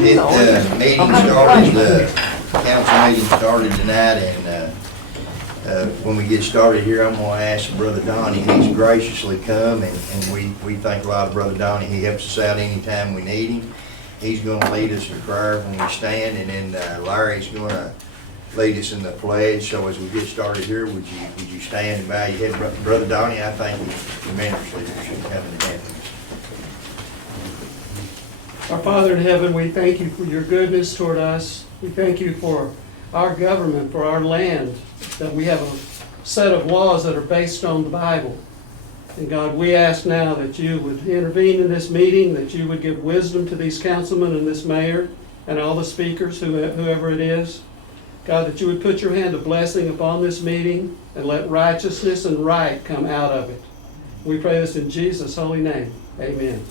Meeting started, council meeting started tonight, and when we get started here, I'm gonna ask Brother Donnie. He's graciously come, and we thank a lot of Brother Donnie. He helps us out anytime we need him. He's gonna lead us in prayer when we stand, and then Larry's gonna lead us in the pledge. So as we get started here, would you stand and bow your head? Brother Donnie, I thank you tremendously for coming to heaven. Our Father in heaven, we thank you for your goodness toward us. We thank you for our government, for our land, that we have a set of laws that are based on the Bible. And God, we ask now that you would intervene in this meeting, that you would give wisdom to these councilmen and this mayor and all the speakers, whoever it is. God, that you would put your hand of blessing upon this meeting and let righteousness and right come out of it. We pray this in Jesus' holy name. Amen.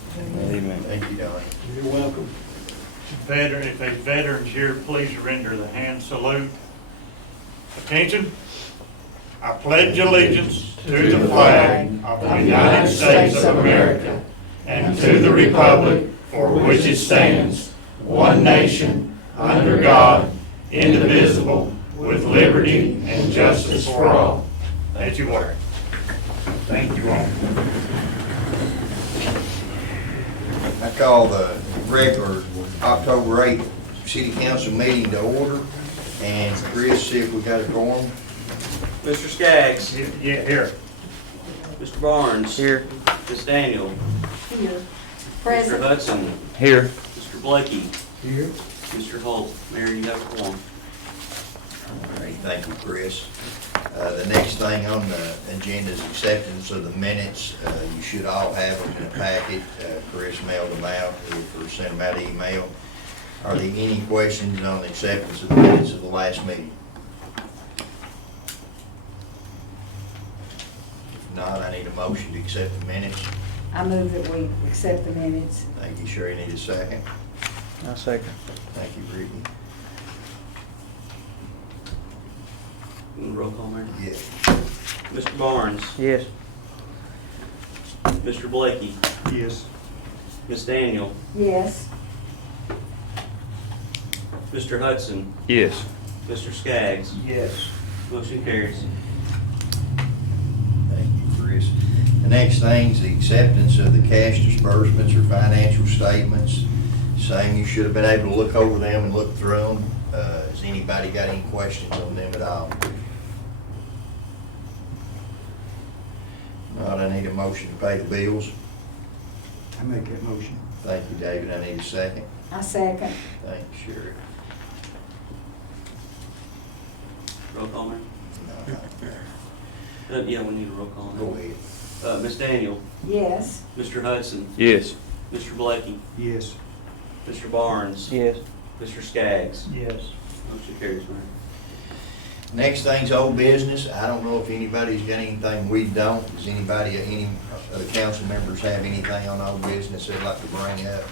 Amen. Thank you, Donnie. You're welcome. If there's veterans here, please render the hand salute. Attention. I pledge allegiance to the flag of the United States of America and to the republic for which it stands, one nation, under God, indivisible, with liberty and justice for all. Thank you, Lord. Thank you all. I call the regular October 8th City Council meeting to order. And Chris, see if we got a quorum. Mr. Skaggs. Yeah, here. Mr. Barnes. Here. Ms. Daniel. Here. Mr. Present. Hudson. Here. Mr. Blakey. Here. Mr. Holt. Mayor, you have a quorum. All right, thank you, Chris. The next thing on the agenda is acceptance of the minutes. You should all have them in a packet. Chris mailed them out or sent them out email. Are there any questions on the acceptance of the minutes of the last meeting? If not, I need a motion to accept the minutes. I move that we accept the minutes. Thank you, Sherry. Need a second? I'll second. Thank you, Brittany. Roll call, Mayor. Yes. Mr. Barnes. Yes. Mr. Blakey. Yes. Ms. Daniel. Yes. Mr. Hudson. Yes. Mr. Skaggs. Yes. Motion carries. Thank you, Chris. The next thing is the acceptance of the cash disbursements or financial statements. Same, you should have been able to look over them and look through them. Has anybody got any questions on them at all? Not, I need a motion to pay the bills. I make that motion. Thank you, David. I need a second. I second. Thank you, Sherry. Roll call, Mayor. No, not there. Yeah, we need a roll call. Go ahead. Ms. Daniel. Yes. Mr. Hudson. Yes. Mr. Blakey. Yes. Mr. Barnes. Yes. Mr. Skaggs. Yes. Motion carries, Mayor. Next thing's old business. I don't know if anybody's got anything we don't. Does anybody, any of the council members have anything on old business they'd like to bring up?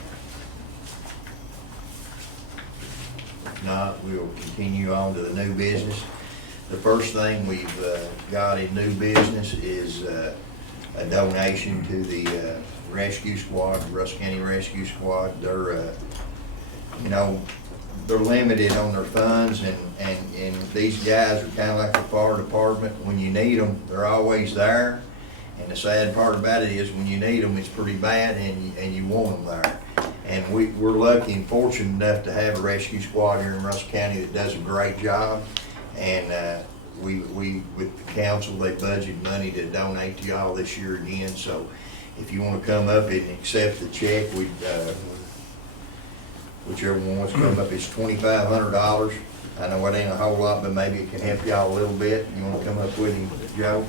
If not, we'll continue on to the new business. The first thing we've got in new business is a donation to the rescue squad, Russell County Rescue Squad. They're, you know, they're limited on their funds, and these guys are kind of like the fire department. When you need them, they're always there. And the sad part about it is when you need them, it's pretty bad, and you want them there. And we're lucky and fortunate enough to have a rescue squad here in Russell County that does a great job. And we with the council, they budgeted money to donate to y'all this year again. So if you want to come up and accept the check, we'd whichever one wants to come up, it's $2,500. I know it ain't a whole lot, but maybe it can help y'all a little bit. You want to come up with him, Joe?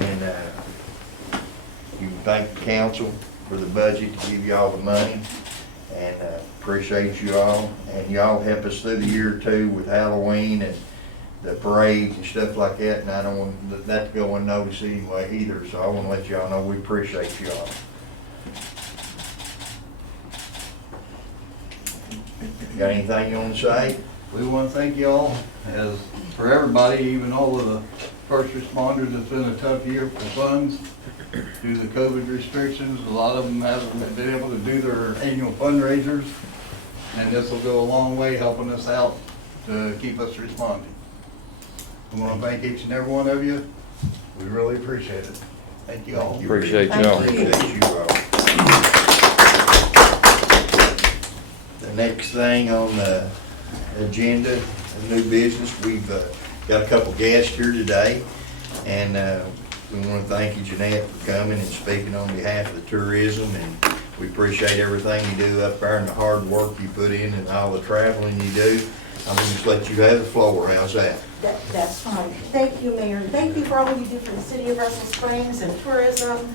And you can thank the council for the budget to give y'all the money, and appreciate you all. And y'all help us through the year too with Halloween and the parades and stuff like that. And I don't want that to go unnoticed anyway either. So I want to let y'all know we appreciate y'all. Got anything you want to say? We want to thank you all, as for everybody, even all of the first responders. It's been a tough year for funds due to the COVID restrictions. A lot of them haven't been able to do their annual fundraisers. and this will go a long way helping us out to keep us responding. I want to thank each and every one of you. We really appreciate it. Thank you all. Appreciate Thank y'all. you. Appreciate you all. The next thing on the agenda, new business, we've got a couple guests here today, and we want to thank you, Jeanette, for coming and speaking on behalf of the tourism, and we appreciate everything you do up there and the hard work you put in and all the traveling you do. I'm gonna just let you have the floor. How's that? That's fine. Thank you, Mayor, and thank you for all you do for the city of Russell Springs and tourism.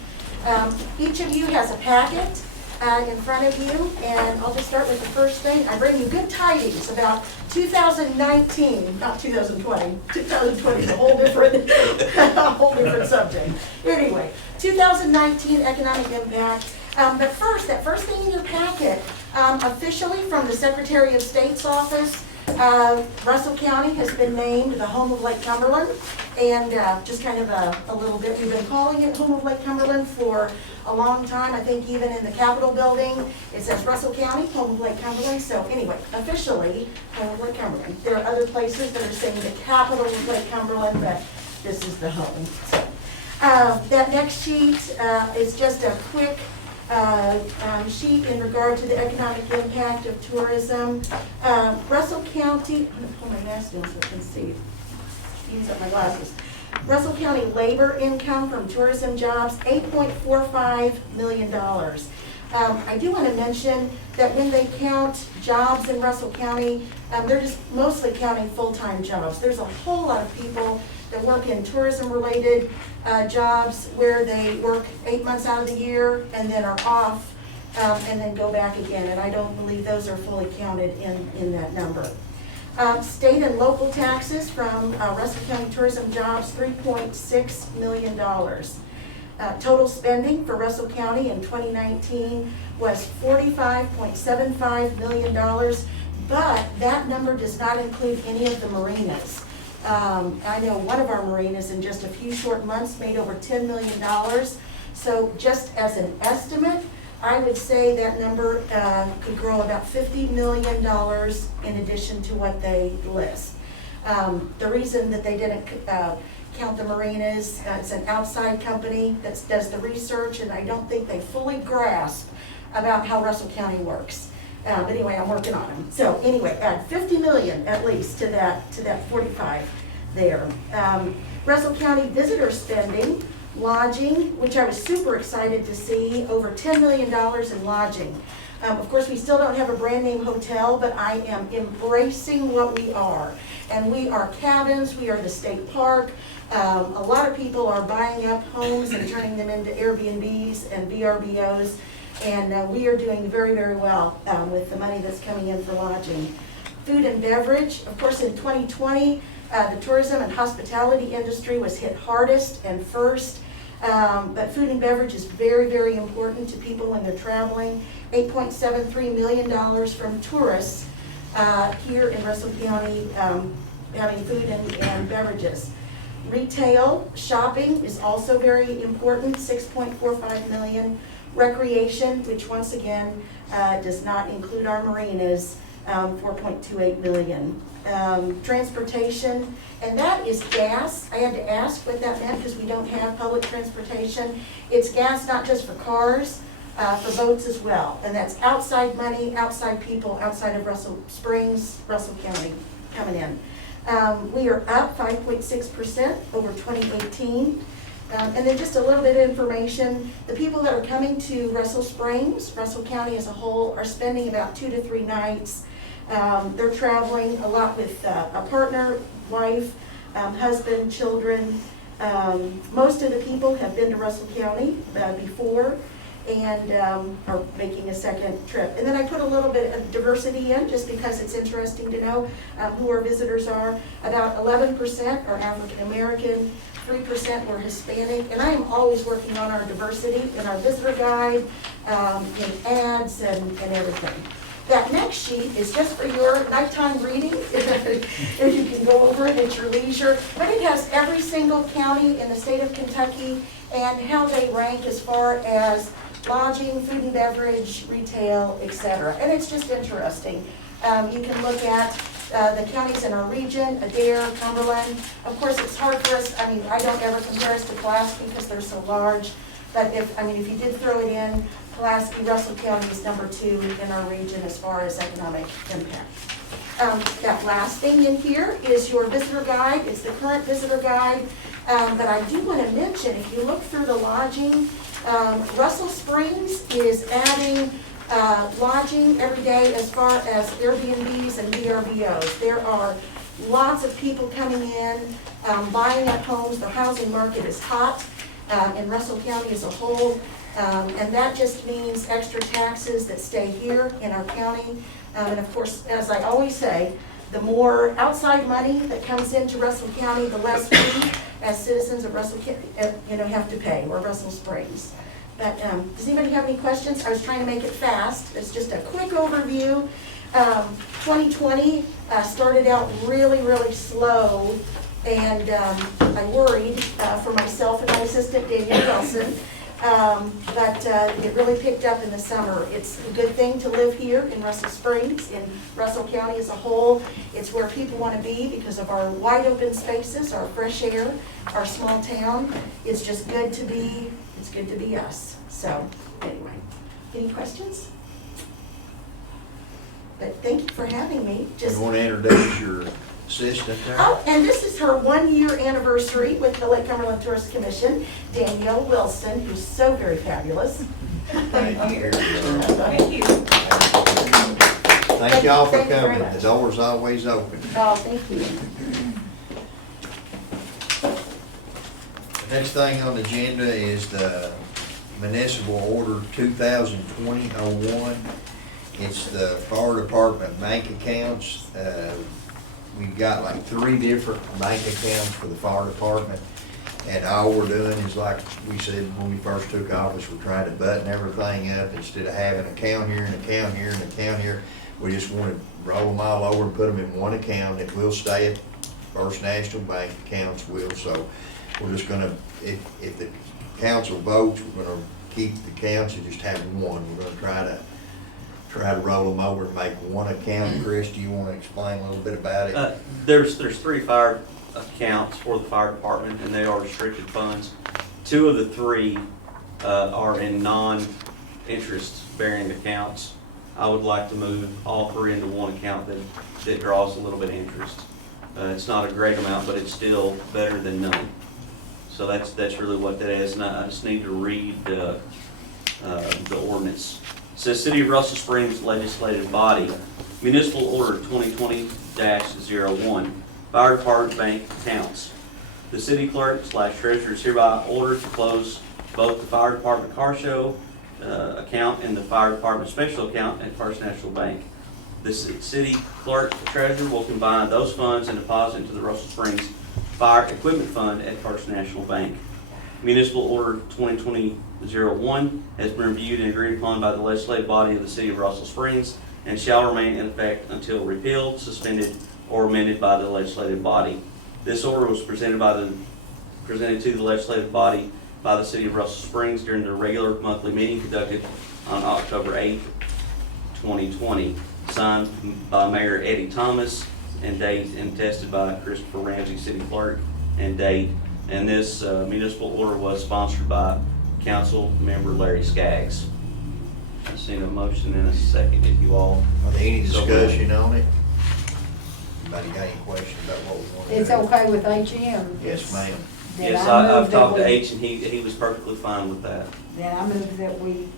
Each of you has a packet in front of you, and I'll just start with the first thing. I bring you good tidings about 2019, not 2020. 2020 is a whole different, subject. Anyway, 2019 economic impact. But first, that first thing in your packet, officially from the Secretary of State's office, Russell County has been named the home of Lake Cumberland, and just kind of a little bit, we've been calling it home of Lake Cumberland for a long time. I think even in the Capitol building, it says Russell County, home of Lake Cumberland. So anyway, officially, home of Lake Cumberland. There are other places that are saying the capital of Lake Cumberland, but this is the home. So that next sheet is just a quick sheet in regard to the economic impact of tourism. Russell County, I'm going to pull my mask down so I can see. Use up my glasses. Russell County labor income from tourism jobs, $8.45 million. I do want to mention that when they count jobs in Russell County, they're just mostly counting full-time jobs. There's a whole lot of people that work in tourism-related jobs where they work 8 months out of the year and then are off and then go back again. And I don't believe those are fully counted in that number. State and local taxes from Russell County tourism jobs, $3.6 million. Total spending for Russell County in 2019 was $45.75 million, but that number does not include any of the marinas. I know one of our marinas in just a few short months made over $10 million. So just as an estimate, I would say that number could grow about $50 million in addition to what they list. The reason that they didn't count the marinas, it's an outside company that does the research, and I don't think they fully grasp about how Russell County works. But anyway, I'm working on them. So anyway, add 50 million at least to that 45 there. Russell County visitor spending, lodging, which I was super excited to see, over $10 million in lodging. Of course, we still don't have a brand name hotel, but I am embracing what we are. And we are cabins, we are the state park. A lot of people are buying up homes and turning them into Airbnbs and VRBOs. And we are doing very, very well with the money that's coming in for lodging. Food and beverage, of course, in 2020, the tourism and hospitality industry was hit hardest and first. But food and beverage is very, very important to people when they're traveling. $8.73 million from tourists here in Russell County having food and beverages. Retail, shopping is also very important, $6.45 million. Recreation, which once again does not include our marinas, $4.28 million. Transportation, and that is gas. I had to ask what that meant because we don't have public transportation. It's gas not just for cars, for boats as well. And that's outside money, outside people, outside of Russell Springs, Russell County coming in. We are up 5.6% over 2018. And then just a little bit of information. The people that are coming to Russell Springs, Russell County as a whole, are spending about 2 to 3 nights. They're traveling a lot with a partner, wife, husband, children. Most of the people have been to Russell County before and are making a second trip. And then I put a little bit of diversity in just because it's interesting to know who our visitors are. About 11% are African American, 3% were Hispanic, and I am always working on our diversity in our visitor guide, in ads and everything. That next sheet is just for your nighttime reading, if you can go over it at your leisure. But it has every single county in the state of Kentucky and how they rank as far as lodging, food and beverage, retail, etc. And it's just interesting. You can look at the counties in our region, Adair, Cumberland. Of course, it's hard for us, I mean, I don't ever compare us to Pulaski because they're so large. But if you did throw it in, Pulaski, Russell County is number 2 in our region as far as economic impact. That last thing in here is your visitor guide. It's the current visitor guide. But I do want to mention, if you look through the lodging, Russell Springs is adding lodging every day as far as Airbnbs and VRBOs. There are lots of people coming in, buying up homes. The housing market is hot in Russell County as a whole. And that just means extra taxes that stay here in our county. And of course, as I always say, the more outside money that comes into Russell County, the less we as citizens of Russell County, have to pay, or Russell Springs. But does anybody have any questions? I was trying to make it fast. It's just a quick overview. 2020 started out really, really slow, and I worried for myself and my assistant, Daniel Wilson. But it really picked up in the summer. It's a good thing to live here in Russell Springs, in Russell County as a whole. It's where people want to be because of our wide open spaces, our fresh air, our small town. It's just good to be, it's good to be us. So anyway, any questions? But thank you for having me. You want to introduce your assistant there? Oh, and this is her 1-year anniversary with the Lake Cumberland Tourist Commission, Danielle Wilson, who's so very fabulous. Thank you. Thank you. Thank y'all for Thank you very coming. much. The door's always open. Oh, thank you. Next thing on the agenda is the Municipal Order 2020-01. It's the fire department bank accounts. We've got like 3 different bank accounts for the fire department. And all we're doing is, like we said when we first took office, we're trying to button everything up instead of having an account here and an account here and an account here. We just want to roll them all over and put them in one account. It will stay at First National Bank, accounts will. So we're just gonna, if the council votes, we're gonna keep the accounts and just have one. We're gonna try to roll them over and make one account. Chris, do you want to explain a little bit about it? There's 3 fire accounts for the fire department, and they are restricted funds. 2 of the 3 are in non-interest bearing accounts. I would like to move all 3 into one account that draws a little bit of interest. It's not a great amount, but it's still better than none. So that's really what that is, and I just need to read the ordinance. It says, City of Russell Springs Legislative Body, Municipal Order 2020-01, Fire Department Bank Accounts. The city clerk/treasurer is hereby ordered to close both the Fire Department Car Show account and the Fire Department Special account at First National Bank. The city clerk/treasurer will combine those funds and deposit into the Russell Springs Fire Equipment Fund at First National Bank. Municipal Order 2020-01 has been reviewed and agreed upon by the legislative body of the City of Russell Springs and shall remain in effect until repealed, suspended, or amended by the legislative body. This order was presented to the legislative body by the City of Russell Springs during the regular monthly meeting conducted on October 8, 2020, signed by Mayor Eddie Thomas and date, and tested by Christopher Ramsey, City Clerk, and date. And this municipal order was sponsored by Council Member Larry Skaggs. I've seen a motion in a second, if you all. Are there any discussion on it? Anybody got any questions about what we want to do? It's okay with HM? Yes, ma'am. Then Yes, I I've move that talked to we- H, and he was perfectly fine with that. Then I move that we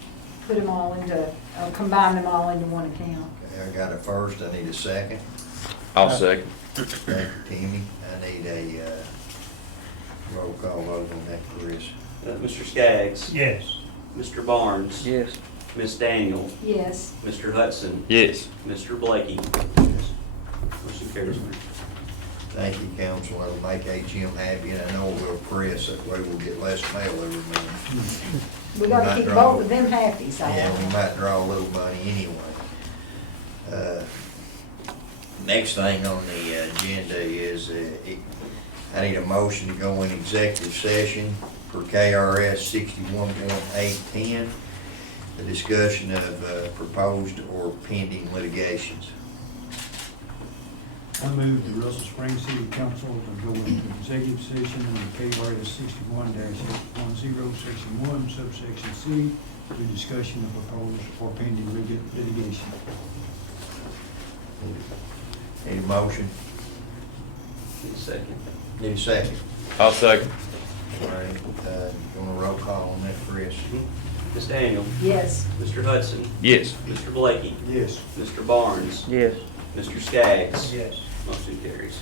put them all into, combine them all into one account. Okay, I got a first, I need a second. I'll second. Thank you, Timmy. I need a roll call vote on that, Chris. Mr. Skaggs, Yes. Mr. Barnes, Yes. Ms. Daniel, Yes. Mr. Hudson, Yes. Mr. Blakey. Motion carries, Mayor. Thank you, council. That'll make HM happy, and I know we'll press, that way we'll get less mail every month. We gotta keep both of them happy, so. Yeah, we might draw a little money anyway. Next thing on the agenda is, I need a motion to go in executive session for KRS 61.810. a discussion of proposed or pending litigations. I move the Russell Springs City Council to go into executive session under KRS 61-810, section 1, subsection C, to discussion of proposed or pending litigation. Need a motion? Need a second. Need a second? I'll second. All right, you want a roll call on that, Chris? Ms. Daniel, Yes. Mr. Hudson, Yes. Mr. Blakey, Yes. Mr. Barnes, Yes. Mr. Skaggs. Yes. Motion carries.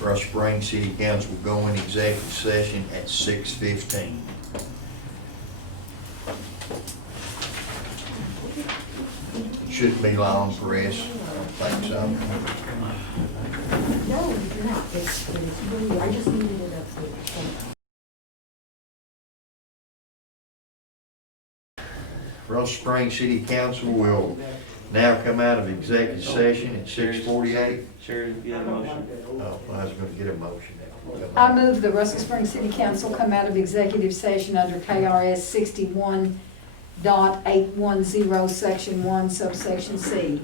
Rush Springs City Council will go in executive session at 6:15. Shouldn't be long, Chris. I don't think so. No, you're not. It's really, I just needed it updated. Rush Springs City Council will now come out of executive session at 6:48. Sherry, do you have a motion? Oh, I was gonna get a motion. I move the Russell Springs City Council come out of executive session under KRS 61.810, section 1, subsection C.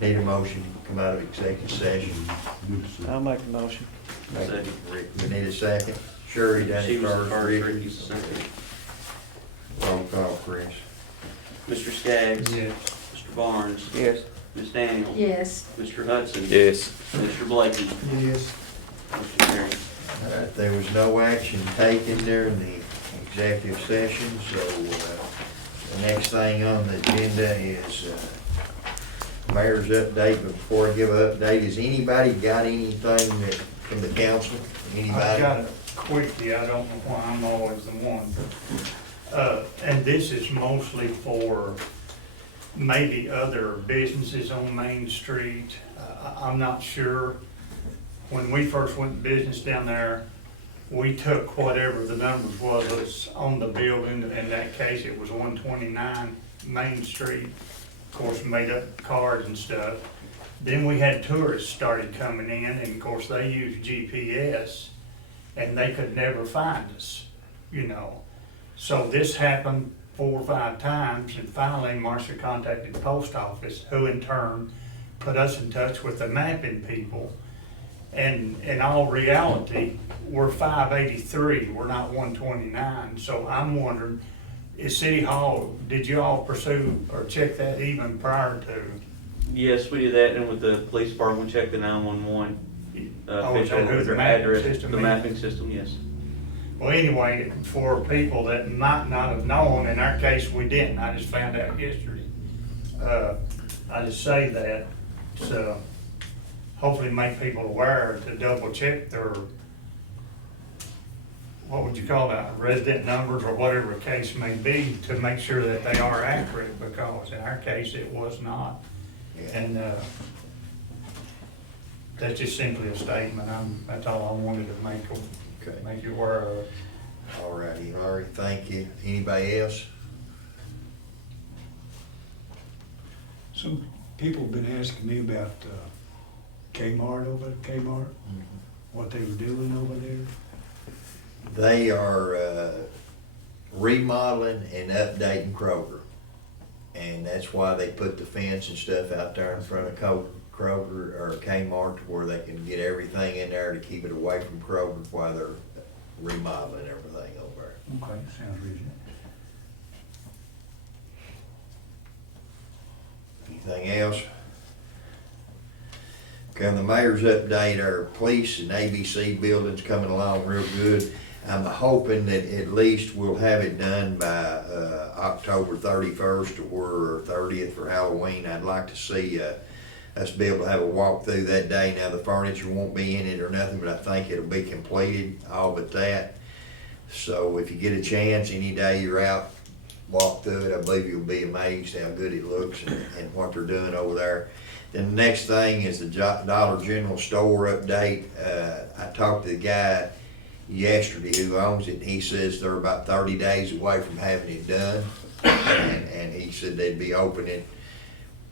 Need a motion to come out of executive session. I'll make the motion. Second. Rick, we need a second. Sherry done She it was the first. first, Rick. Ricky's the second. Roll call, Chris. Mr. Skaggs. Yes. Mr. Barnes. Yes. Ms. Daniel. Yes. Mr. Hudson. Yes. Mr. Blakey. Yes. Motion carries. All right, there was no action taken during the executive session, so the next thing on the agenda is mayor's update. But before I give an update, has anybody got anything from the council? I Anybody? got it quickly, I don't know why I'm always the one, but, and this is mostly for maybe other businesses on Main Street. I'm not sure. When we first went to business down there, we took whatever the numbers was on the building. In that case, it was 129 Main Street. Of course, made up cards and stuff. Then we had tourists started coming in, and of course, they used GPS, and they could never find us, you know. So this happened 4 or 5 times, and finally Marcia contacted the post office, who in turn put us in touch with the mapping people. And in all reality, we're 583, we're not 129. So I'm wondering, is City Hall, did you all pursue or check that even prior to? Yes, we did that, and with the police department, we checked the 911 Oh, is that official who with the their mapping address, system the is? mapping system, yes. Well, anyway, for people that might not have known, in our case, we didn't, I just found out yesterday. I just say that, so hopefully make people aware to double check their, what would you call that, resident numbers or whatever the case may be, to make sure that they are accurate, because in our case, it was not. And, that's just simply a statement, that's all I wanted to Okay. make you aware of. All righty, Laurie, thank you. Anybody else? Some people have been asking me about Kmart over at Kmart, what they were doing over there. They are remodeling and updating Kroger. And that's why they put the fence and stuff out there in front of Kroger or Kmart, where they can get everything in there to keep it away from Kroger while they're remodeling everything over there. Okay, sounds reasonable. Anything else? Okay, on the mayor's update, our police and ABC building's coming along real good. I'm hoping that at least we'll have it done by October 31st or 30th for Halloween. I'd like to see us be able to have a walk through that day. Now, the furniture won't be in it or nothing, but I think it'll be completed, all but that. So if you get a chance, any day you're out, walk through it. I believe you'll be amazed how good it looks and what they're doing over there. Then the next thing is the Dollar General store update. I talked to the guy yesterday who owns it, and he says they're about 30 days away from having it done. And he said they'd be opening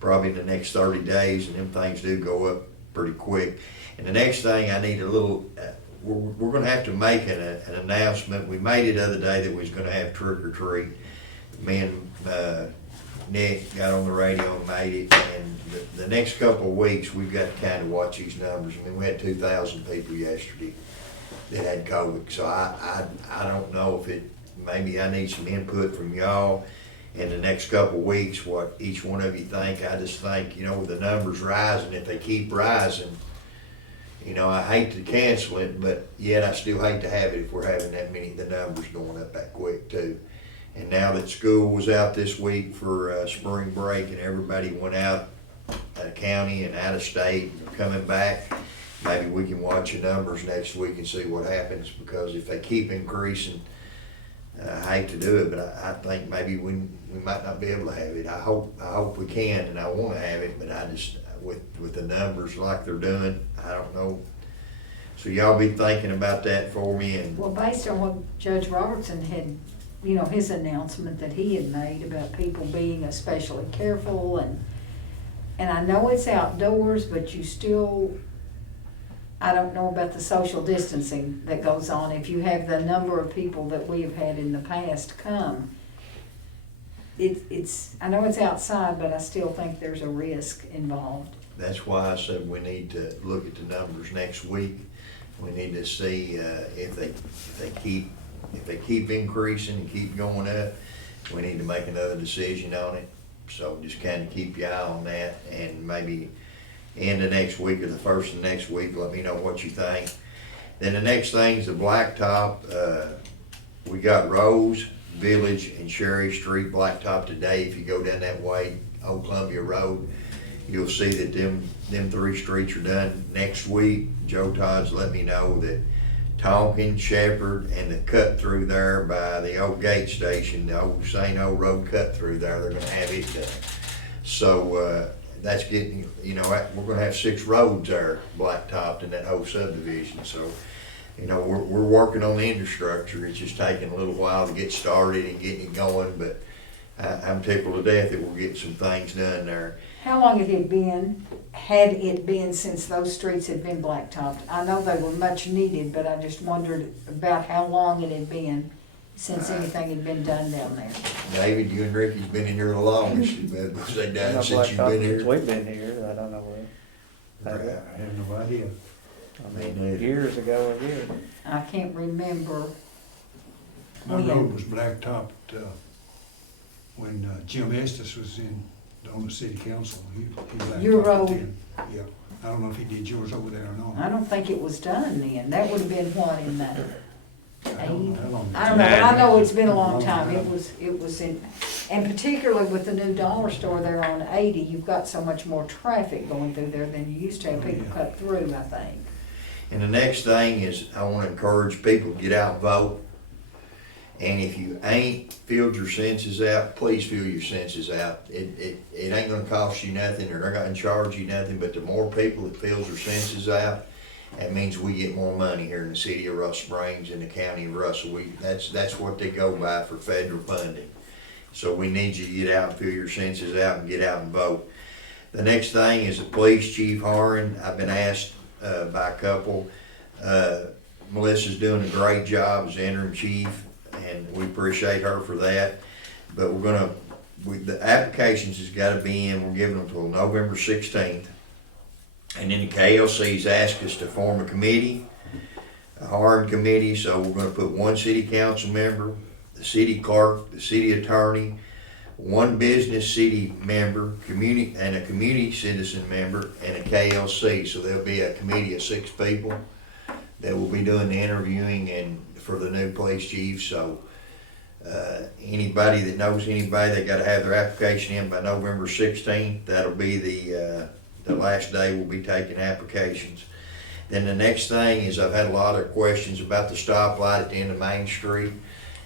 probably in the next 30 days, and them things do go up pretty quick. And the next thing I need a little, we're gonna have to make an announcement. We made it the other day that we was gonna have trick or treat. me and, Nick got on the radio and made it, and the next couple of weeks, we've got to kind of watch these numbers. I mean, we had 2,000 people yesterday that had COVID, so I don't know if maybe I need some input from y'all in the next couple of weeks, what each one of you think. I just think, with the numbers rising, if they keep rising, I hate to cancel it, but yet I still hate to have it if we're having that many, the numbers going up that quick too. And now that school was out this week for spring break and everybody went out county and out of state and they're coming back, maybe we can watch the numbers next week and see what happens, because if they keep increasing, I hate to do it, but I think maybe we might not be able to have it. I hope we can, and I want to have it, but I just, with the numbers like they're doing, I don't know. So y'all be thinking about that for me. And Well, based on what Judge Robertson had, his announcement that he had made about people being especially careful, and I know it's outdoors, but you still, I don't know about the social distancing that goes on. If you have the number of people that we have had in the past come, I know it's outside, but I still think there's a risk involved. that's why I said we need to look at the numbers next week. We need to see if they keep increasing and keep going up. We need to make another decision on it. So just kind of keep your eye on that, and maybe end of next week or the first of next week, let me know what you think. Then the next thing is the blacktop. We got Rose, Village, and Sherry Street blacktop today. If you go down that way, Old Columbia Road, you'll see that them 3 streets are done next week. Joe Todd's let me know that Tonkin, Shepherd, and the cut through there by the old gate station, the old St. Old Road cut through there, they're gonna have it done. So that's getting, we're gonna have 6 roads there blacktopped in that whole subdivision. So, we're working on the infrastructure. It's just taking a little while to get started and getting it going, but I'm tickled to death that we'll get some things done there. How long had it been since those streets had been blacktopped? I know they were much needed, but I just wondered about how long it had been since anything had been done down there. David, you and Ricky's been in here the longest. Was they done since you've been here? We've been here, I don't know I what. have no idea. I mean, years ago, I did. I can't remember My when. road was blacktopped, when Jim Estes was on the city council. He blacktopped Your it road? then. Yeah, I don't know if he did yours over there or not. I don't think it was done then. That would have been what, in the I don't know how long. I don't know, but I know it's been a long time. It was in, and particularly with the new dollar store there on 80, you've got so much more traffic going through there than you used to have people cut through, I think. And the next thing is, I want to encourage people to get out and vote. And if you ain't filled your senses out, please fill your senses out. It ain't gonna cost you nothing, or they're not gonna charge you nothing, but the more people that fills their senses out, that means we get more money here in the city of Russell Springs and the county of Russell. That's what they go by for federal funding. So we need you to get out and fill your senses out and get out and vote. The next thing is the police chief hiring. I've been asked by a couple. Melissa's doing a great job as interim chief, and we appreciate her for that. But the applications has got to be in. We're giving them till November 16th. And then the KLC's asked us to form a committee, a hiring committee. So we're going to put 1 city council member, the city clerk, the city attorney, 1 business city member, and a community citizen member, and a KLC. So there'll be a committee of 6 people that will be doing the interviewing and for the new police chief. So anybody that knows anybody, they got to have their application in by November 16th. That'll be the last day we'll be taking applications. Then the next thing is, I've had a lot of questions about the stoplight at the end of Main Street.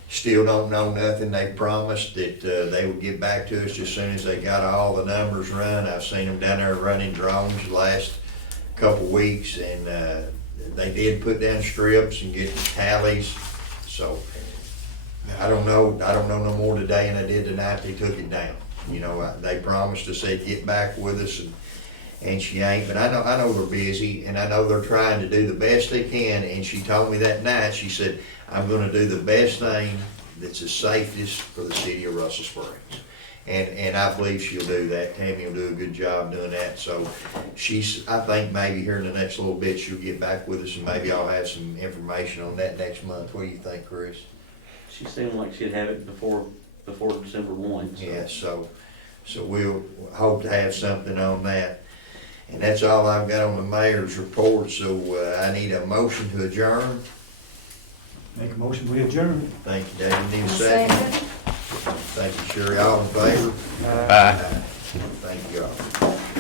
Still don't know nothing. They promised that they would get back to us as soon as they got all the numbers run. I've seen them down there running drones the last couple weeks, and they did put down strips and get tallies. So I don't know no more today than I did tonight. They took it down. They promised us they'd get back with us, and she ain't. But I know they're busy, and I know they're trying to do the best they can. And she told me that night, she said, I'm gonna do the best thing that's the safest for the city of Russell Springs. And I believe she'll do that. Tammy will do a good job doing that. So I think maybe here in the next little bit, she'll get back with us and maybe I'll have some information on that next month. What do you think, Chris? She seemed like she'd have it before December 1. So. Yeah, so we'll hope to have something on that. And that's all I've got on the mayor's report, so I need a motion to adjourn. Make a motion, we adjourn. Thank you, David. Need a I'll second? second. Thank you, Sherry. All in favor? Aye. Thank you all.